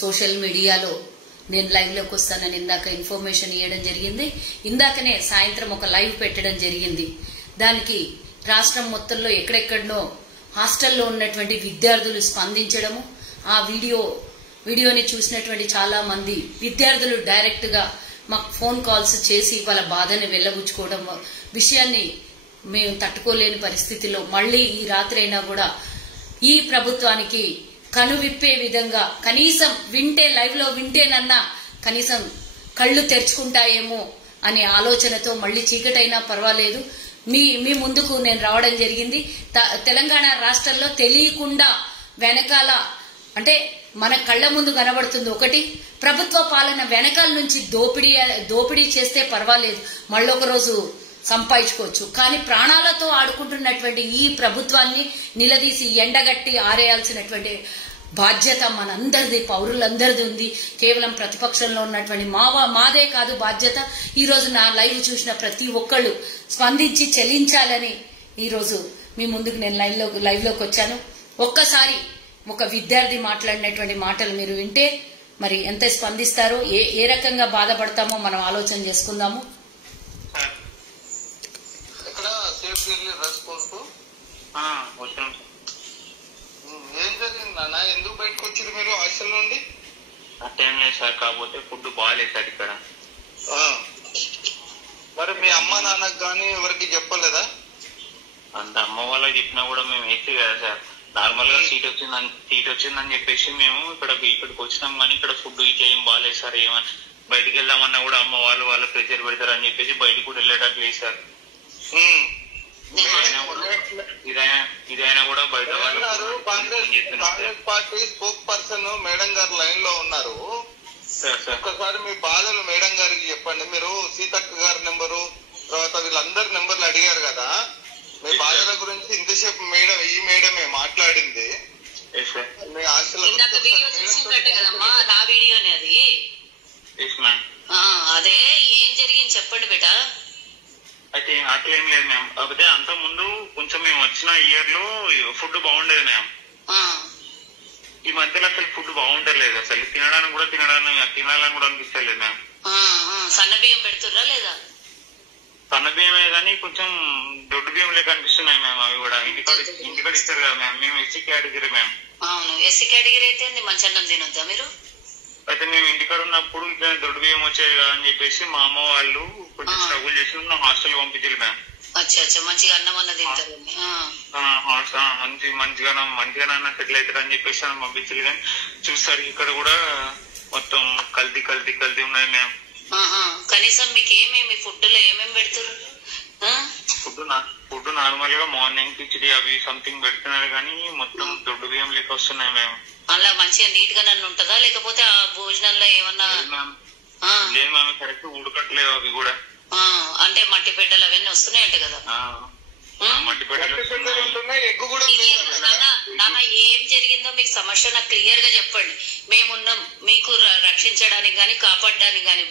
Social మీడియాలో నేను live లోకి వస్తానని ఇందాక ఇన్ఫర్మేషన్ ఇవ్వడం జరిగింది. ఇందాకనే సాయంత్రం ఒక లైవ్ పెట్టడం జరిగింది. దానికి రాష్ట్రం మొత్తంలో ఎక్కడెక్కడనో హాస్టల్లో ఉన్నటువంటి విద్యార్థులు స్పందించడము, ఆ వీడియోని చూసినటువంటి చాలా మంది విద్యార్థులు డైరెక్ట్ గా మాకు ఫోన్ కాల్స్ చేసి వాళ్ళ బాధని వెళ్లబుచ్చుకోవడం విషయాన్ని మేము తట్టుకోలేని పరిస్థితిలో మళ్లీ ఈ రాత్రి అయినా కూడా ఈ ప్రభుత్వానికి కనువిప్పే విధంగా కనీసం లైవ్ లో వింటేనన్నా కనీసం కళ్ళు తెరుచుకుంటాయేమో అనే ఆలోచనతో మళ్లీ చీకటైనా పర్వాలేదు మీ ముందుకు నేను రావడం జరిగింది. తెలంగాణ రాష్ట్రంలో తెలియకుండా వెనకాల అంటే మన కళ్ల ముందు కనబడుతుంది ఒకటి, ప్రభుత్వ పాలన వెనకాల నుంచి దోపిడీ చేస్తే పర్వాలేదు, మళ్ళొక రోజు సంపాదించుకోవచ్చు. కానీ ప్రాణాలతో ఆడుకుంటున్నటువంటి ఈ ప్రభుత్వాన్ని నిలదీసి ఎండగట్టి ఆరేయాల్సినటువంటి బాధ్యత మనందరిది, పౌరులందరిది ఉంది. కేవలం ప్రతిపక్షంలో ఉన్నటువంటి మాదే కాదు బాధ్యత. ఈ రోజు నా లైవ్ చూసిన ప్రతి ఒక్కళ్ళు స్పందించి చెల్లించాలని ఈ రోజు మీ ముందుకు నేను లైవ్ లోకి వచ్చాను. ఒక్కసారి ఒక విద్యార్థి మాట్లాడినటువంటి మాటలు మీరు వింటే మరి ఎంత స్పందిస్తారో, ఏ రకంగా బాధపడతామో మనం ఆలోచన చేసుకుందాము. ఏం జరిగింది నాన్న? ఎందుకు బయటకు వచ్చారు మీరు హాస్టల్ నుండి? అట్టేం లేదు సార్, కాకపోతే ఫుడ్ బాగాలేదు సార్ ఇక్కడ. మరి మీ అమ్మ నాన్నకు కానీ ఎవరికి చెప్పలేదా? అంత అమ్మ వాళ్ళకి చెప్పినా కూడా మేము వేస్తే కదా సార్, నార్మల్ గా సీట్ వచ్చిందని చెప్పేసి మేము ఇక్కడికి వచ్చినాం. కానీ ఇక్కడ ఫుడ్ ఇట్లా ఏం బాగాలేదు సార్, ఏమని బయటికి వెళ్దామన్నా కూడా అమ్మ వాళ్ళు ప్రెషర్ పెడతారు అని చెప్పేసి బయటకు కూడా వెళ్ళేటట్టు లేదు సార్. ఇదైనా కూడా బయట వాళ్ళు Congress party spoke person madam గారు లైన్ లో ఉన్నారు. ఒక్కసారి మీ బాధలు మేడం గారికి చెప్పండి. మీరు సీతక్క గారి నెంబరు, తర్వాత వీళ్ళందరి నెంబర్లు అడిగారు కదా, మీ బాధల గురించి ఇంతసేపు ఈ మేడమే మాట్లాడింది. మీ హాస్టల్ అదే ఏం జరిగింది చెప్పండి బేటా. అయితే అట్లేం లేదు మ్యామ్. కాకపోతే అంత ముందు కొంచెం మేము వచ్చిన ఇయర్ లో ఫుడ్ బాగుండేది మ్యామ్. ఈ మధ్యలో అసలు ఫుడ్ బాగుంటలేదు, అసలు తినాలని కూడా అనిపిస్తలేదు మ్యామ్. సన్న బియ్యం పెడుతుర్రా లేదా? సన్న బియ్యమే కానీ కొంచెం దొడ్డు బియ్యం లేక అనిపిస్తున్నాయి మ్యామ్. అవి కూడా ఇంటికాడ ఇస్తారు కదా మ్యామ్. మేము ఎస్సీ కేటగిరీ మ్యామ్. అవును, ఎస్సీ కేటగిరీ అయితే మంచి అన్నం తినొద్దా మీరు? అయితే మేము ఇంటికాడ ఉన్నప్పుడు ఇట్లా దొడ్డు బియ్యం వచ్చేది కదా అని చెప్పేసి మా అమ్మ వాళ్ళు కొంచెం స్ట్రగుల్ చేసి నా హాస్టల్ పంపించారు మ్యామ్. మంచిగా అన్నం అన్న తింటారు, మంచిగా సెటిల్ అవుతారు అని చెప్పేసి పంపించారు. కానీ చూస్తారు ఇక్కడ కూడా మొత్తం కల్తీ ఉన్నాయి మ్యామ్. కనీసం మీకు ఏమేమి ఫుడ్ లో ఏమేమి పెడుతున్నారు? ఫుడ్ నార్మల్ గా మార్నింగ్ కిచిడి అవి సంథింగ్ పెడుతున్నారు కానీ మొత్తం దొడ్డు బియ్యం లేక వస్తున్నాయి మ్యామ్. అలా మంచిగా నీట్ గా నన్ను ఉంటుందా, లేకపోతే ఆ భోజనంలో ఏమన్నా? లేదు మ్యామ్, కరెక్ట్ ఉడకట్లేవు అవి కూడా. అంటే మట్టి పెట్టెలు అవన్నీ వస్తున్నాయంట కదా. నాన్న ఏం జరిగిందో మీకు సమస్య నాకు క్లియర్ గా చెప్పండి. మేమున్నాం మీకు రక్షించడానికి గాని కాపాడడానికి గాని.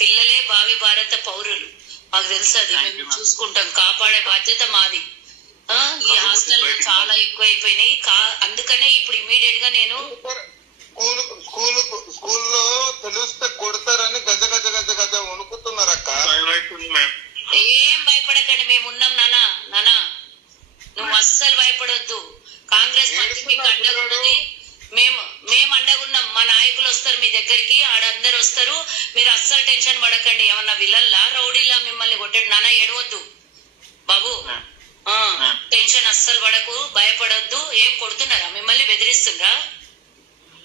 పిల్లలే భావి భారత పౌరులు, మాకు తెలుసు, అది మేము చూసుకుంటాం. కాపాడే బాధ్యత మాది. ఈ హాస్టల్ చాలా ఎక్కువ అయిపోయినాయి. అందుకనే ఇప్పుడు ఇమీడియట్ గా నేను స్కూల్లో తెలిస్తే కొడతారని గజ వణుకుతున్నారు అక్క. ఏం భయపడకండి, మేమున్నాం నానా. నువ్వు అస్సలు భయపడొద్దు. కాంగ్రెస్ పార్టీ మీకు అండగున్నది, మేము అండగున్నాం. మా నాయకులు వస్తారు మీ దగ్గరికి, ఆడందరు వస్తారు. మీరు అస్సలు టెన్షన్ పడకండి. ఏమన్నా విలల్లా రౌడీలా మిమ్మల్ని కొట్టాడు నాన్న, ఏడవద్దు బాబు. టెన్షన్ అస్సలు పడకు, భయపడొద్దు. ఏం కొడుతున్నారా మిమ్మల్ని, బెదిరిస్తుండ్రా?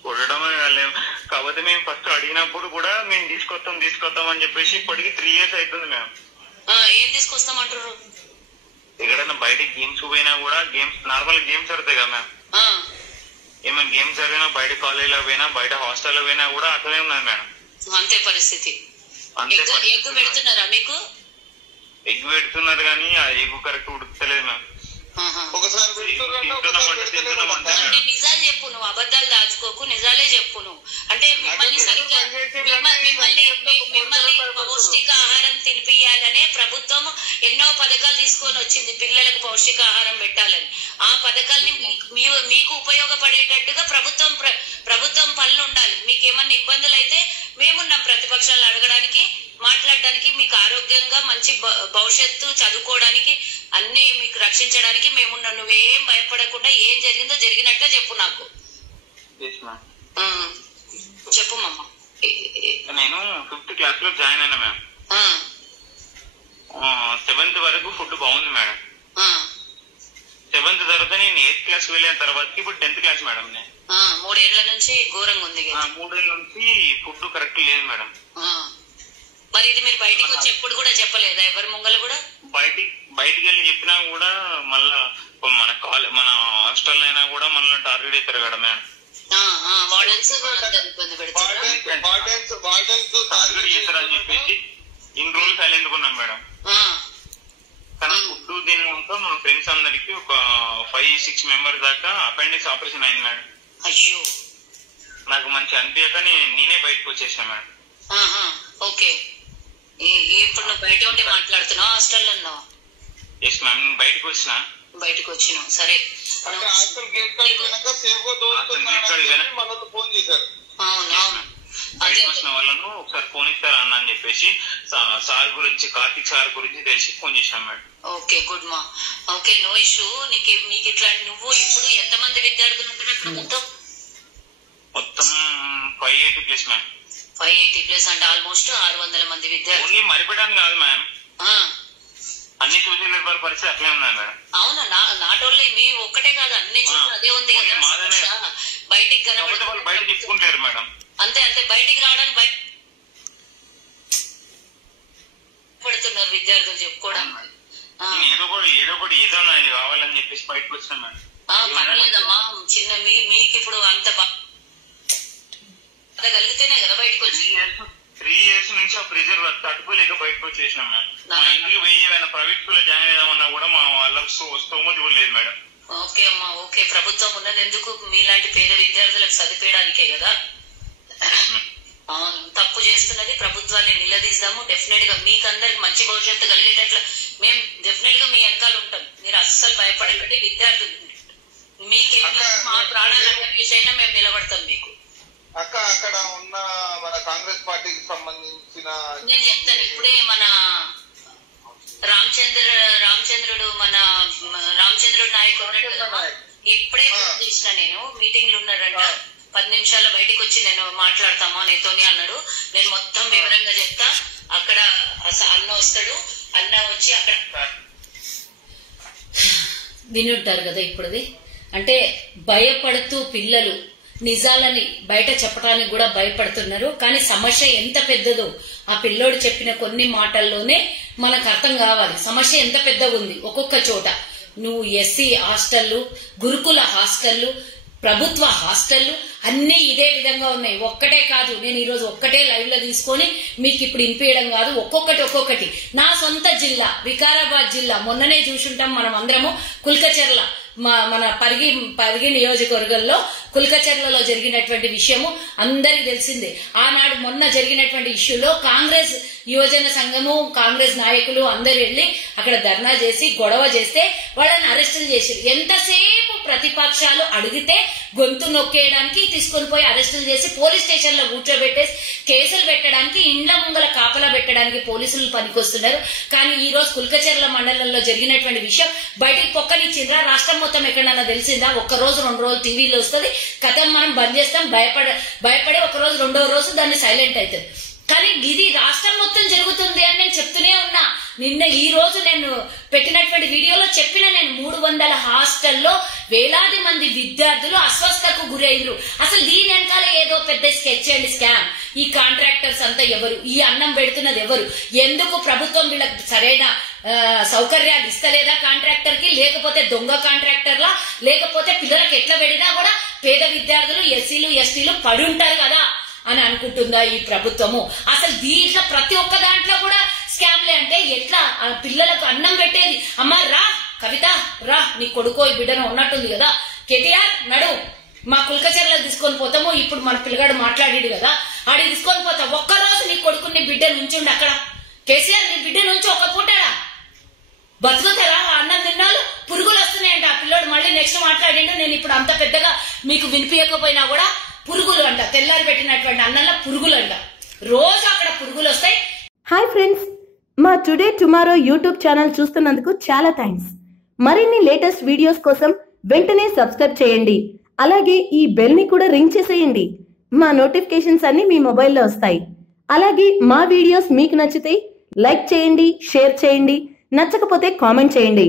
కొట్టడమే కాకపోతే మేము ఫస్ట్ అడిగినప్పుడు కూడా మేము తీసుకొస్తాం అని చెప్పేసి ఇప్పటికి 3 years అవుతుంది మ్యామ్. ఏం తీసుకొస్తామంటారు? ఎక్కడైనా బయట గేమ్స్ పోయినా కూడా నార్మల్ గేమ్స్ ఆడతాయి కదా మ్యామ్. ఏమైనా గేమ్స్ ఆడినా బయట కాలేజీలో పోయినా బయట హాస్టల్లో పోయినా కూడా అట్లనే ఉన్నది మేడం. అంతే పరిస్థితి. ఎగ్ పెడుతున్నారా మీకు? ఎగ్ పెడుతున్నారు కానీ ఆ ఎగ్ కరెక్ట్ ఉడుకుతలేదు మ్యామ్. నిజాలు చెప్పు, నువ్వు అబద్ధాలు దాచుకోకు, నిజాలే చెప్పు నువ్వు. అంటే మిమ్మల్ని పౌష్టికాహారం తినిపియాలనే ప్రభుత్వం ఎన్నో పథకాలు తీసుకొని వచ్చింది, పిల్లలకు పౌష్టికాహారం పెట్టాలని. ఆ పథకాల్ని మీకు ఉపయోగపడేటట్టుగా ప్రభుత్వం ప్రభుత్వం పనులు ఉండాలి. మీకు ఏమన్నా ఇబ్బందులు అయితే మేమున్నాం ప్రతిపక్షాలు అడగడానికి, మాట్లాడడానికి, మీకు ఆరోగ్యంగా మంచి భవిష్యత్తు చదువుకోవడానికి, అన్ని మీకు రక్షించడానికి మేమున్నాం. నువ్వేం భయపడకుండా ఏం జరిగిందో జరిగినట్టే చెప్పు నాకు. చెప్పు మమ్మ. నేను 5th క్లాస్ లో జాయిన్ అయినా మ్యామ్. 7th వరకు ఫుడ్ బాగుంది మేడం. 7th తర్వాత నేను 8th క్లాస్ వెళ్ళిన తర్వాత ఇప్పుడు 10th క్లాస్ మేడం. 3 ఏళ్ల నుంచి ఘోరంగా ఉంది. 3 ఏళ్ల నుంచి ఫుడ్ కరెక్ట్ లేదు మేడం. మరి ఇది మీరు బయటకు వచ్చి ఎప్పుడు కూడా చెప్పలేదా ఎవరి ముంగలు కూడా? బయటికి వెళ్ళి చెప్పినా కూడా మళ్ళా మన హాస్టల్ అయినా కూడా మళ్ళీ టార్గెట్ అవుతారు కదా మేడం. టార్గెట్ చేస్తారని చెప్పేసి ఇన్ని రోజులు సైలెంట్ ఉన్నాం మేడం. కానీ ఫుడ్ తిన్నాక మన ఫ్రెండ్స్ అందరికి ఒక 5-6 మెంబర్స్ దాకా అపెండిక్స్ ఆపరేషన్ అయింది మేడం. అయ్యో, నాకు మంచి అనిపించక నేనే బయటకు వచ్చేసాను మేడం. ఓకే, ఇప్పుడు నువ్వు బయట ఉండి మాట్లాడుతున్నావు, హాస్టల్లో ఉన్నావు? ఎస్ మ్యామ్, నేను బయటకు వచ్చినావు. సరే, బయటకు వచ్చిన వాళ్ళను ఒకసారి ఫోన్ ఇస్తారా అన్న అని చెప్పేసి సార్ గురించి, కార్తిక్ సార్ గురించి తెలిసి ఫోన్ చేశాను మేడం. ఓకే, గుడ్ మా. Okay, no issue. మీకు ఇట్లా నువ్వు ఇప్పుడు ఎంతమంది విద్యార్థులు ఉంటున్నప్పుడు మొత్తం 580+ మ్యామ్. 580+ అంటే ఆల్మోస్ట్ 600 మంది విద్యార్థులు. ఓన్లీ మరిపడానికి కాదు మ్యామ్, అన్ని సోషల్ వెల్ఫేర్ పరిస్థితి అట్లే ఉన్నాయి మేడం. అవునా? నాట్ ఓన్లీ మీ ఒక్కటే కాదు, అన్ని చోట్ల అదే ఉంది కదా. బయటికి కనబడి వాళ్ళు బయట చెప్పుకుంటారు మేడం. అంతే, బయటికి రావడానికి భయపడుతున్నారు విద్యార్థులు చెప్పుకోవడం. ఏదో ఒకటి ఏదో ఇది కావాలని చెప్పేసి బయటకు వచ్చినాం మేడం. పర్వాలేదమ్మా, చిన్న మీకు ఇప్పుడు అంత కలిగితేనే కదా బయటకు వచ్చి. 3 years నుంచి ఆ ప్రెజర్ తట్టుకోలేక బయటకు వచ్చేసినాం మేడం. మా ఇంటికి వెయ్యి ప్రైవేట్ స్కూల్ జాయిన్ అయిదామన్నా కూడా మా వాళ్ళకి స్తోమత లేదు మేడం. ఓకే అమ్మా, ఓకే. ప్రభుత్వం ఉన్నది ఎందుకు? మీలాంటి పేద విద్యార్థులకు చదివేయడానికే కదా. అవును, తప్పు చేస్తున్నది ప్రభుత్వాన్ని నిలదీద్దాము. డెఫినెట్ గా మీకు అందరికి మంచి భవిష్యత్తు కలిగేటట్లు మేము డెఫినెట్ గా మీ వెనకాల ఉంటాం. మీరు అస్సలు భయపడకండి. విద్యార్థులు మీకు మా ప్రాణాల విషయంలో మేము నిలబడతాం మీకు. అక్కడ ఉన్న మన కాంగ్రెస్ పార్టీకి సంబంధించిన నేను చెప్తాను ఇప్పుడే. మన రామచంద్రుడు నాయక్ ఉన్నాడు కదా, ఇప్పుడే చేసిన నేను మీటింగ్ లో ఉన్నాడంట. 10 నిమిషాల్లో బయటకు వచ్చి నేను మాట్లాడతామా నీతోని అన్నాడు. నేను మొత్తం వివరంగా చెప్తా. అక్కడ అన్న వస్తాడు, అన్న వచ్చి అక్కడ వినుంటారు కదా. ఇప్పుడుది అంటే భయపడుతూ పిల్లలు నిజాలని బయట చెప్పడానికి కూడా భయపడుతున్నారు. కానీ సమస్య ఎంత పెద్దదో ఆ పిల్లోడు చెప్పిన కొన్ని మాటల్లోనే మనకు అర్థం కావాలి. సమస్య ఎంత పెద్దగా ఉంది ఒక్కొక్క చోట. నువ్వు ఎస్సీ హాస్టళ్లు, గురుకుల హాస్టళ్లు, ప్రభుత్వ హాస్టళ్లు అన్ని ఇదే విధంగా ఉన్నాయి. ఒక్కటే కాదు, నేను ఈరోజు ఒక్కటే లైవ్ లో తీసుకొని మీకు ఇప్పుడు వినిపించడం కాదు, ఒక్కొక్కటి. నా సొంత జిల్లా వికారాబాద్ జిల్లా, మొన్ననే చూసుంటాం మనం అందరము. కుల్కచర్ల, మన పరిగి నియోజకవర్గంలో కుల్కచర్లలో జరిగినటువంటి విషయము అందరికి తెలిసిందే. ఆనాడు మొన్న జరిగినటువంటి ఇష్యూలో కాంగ్రెస్ యువజన సంఘము, కాంగ్రెస్ నాయకులు అందరు వెళ్లి అక్కడ ధర్నా చేసి గొడవ చేస్తే వాళ్ళని అరెస్టులు చేశారు. ఎంతసేపు ప్రతిపక్షాలు అడిగితే గొంతు నొక్కేయడానికి తీసుకొని పోయి అరెస్టులు చేసి పోలీస్ స్టేషన్ లో కూర్చోబెట్టేసి కేసులు పెట్టడానికి, ఇండ్ల ముంగల కాపలా పెట్టడానికి పోలీసులు పనికొస్తున్నారు. కానీ ఈ రోజు కుల్కచర్ల మండలంలో జరిగినటువంటి విషయం బయటికి పొక్కనిచ్చిండ్రా? రాష్ట్రం మొత్తం ఎక్కడన్నా తెలిసిందా? 1 రోజు 2 రోజులు టీవీలో వస్తుంది, కథం మనం బంద్ చేస్తాం, భయపడి 1 రోజు 2వ రోజు దాన్ని సైలెంట్ అవుతుంది. కానీ ఇది రాష్ట్రం మొత్తం జరుగుతుంది అని నేను చెప్తూనే ఉన్నా. నిన్న ఈ రోజు నేను పెట్టినటువంటి వీడియోలో చెప్పిన, నేను 300 హాస్టల్లో వేలాది మంది విద్యార్థులు అస్వస్థకు గురైండ్రు. అసలు దీని వెనకాల ఏదో పెద్ద స్కెచ్ అండ్ స్కామ్. ఈ కాంట్రాక్టర్స్ అంతా ఎవరు? ఈ అన్నం పెడుతున్నది ఎవరు? ఎందుకు ప్రభుత్వం వీళ్ళకి సరైన సౌకర్యాలు ఇస్తలేదా కాంట్రాక్టర్ కి? లేకపోతే దొంగ కాంట్రాక్టర్లా? లేకపోతే పిల్లలకు ఎట్లా పెడినా కూడా పేద విద్యార్థులు, ఎస్సీలు, ఎస్టీలు పడి ఉంటారు కదా అని అనుకుంటుందా ఈ ప్రభుత్వము? అసలు దీంట్లో ప్రతి ఒక్క దాంట్లో కూడా స్కామ్లే. అంటే ఎట్లా పిల్లలకు అన్నం పెట్టేది? అమ్మ రా కవిత, రా, నీ కొడుకో ఈ బిడ్డను ఉన్నట్టుంది కదా, కేటీఆర్ నడు, మా కుల్కచర్లకు తీసుకొని పోతాము. ఇప్పుడు మన పిల్లగాడు మాట్లాడాడు కదా, ఆడికి తీసుకొని పోతా. 1 రోజు నీ కొడుకుని బిడ్డ నుంచుండి అక్కడ. కేసీఆర్ నీ బిడ్డ నుంచి 1 పూటడా బతుకుతారా? అన్నం తిన్నాలు పురుగులు వస్తున్నాయంట. ఆ పిల్లోడు మళ్ళీ నెక్స్ట్ మాట్లాడిండు. నేను ఇప్పుడు అంత పెద్దగా మీకు వినిపించకపోయినా కూడా పురుగులు అంట, తెల్లారి పెట్టినటువంటి అన్నంలో పురుగులు అంట. రోజు అక్కడ పురుగులు వస్తాయి. హాయ్ ఫ్రెండ్స్, మా టుడే టుమారో యూట్యూబ్ ఛానల్ చూస్తున్నందుకు చాలా థ్యాంక్స్. మరిన్ని లేటెస్ట్ వీడియోస్ కోసం వెంటనే సబ్స్క్రైబ్ చేయండి. అలాగే ఈ బెల్ ని కూడా రింగ్ చేసేయండి. మా నోటిఫికేషన్స్ అన్ని మీ మొబైల్లో వస్తాయి. అలాగే మా వీడియోస్ మీకు నచ్చితే లైక్ చేయండి, షేర్ చేయండి, నచ్చకపోతే కామెంట్ చేయండి.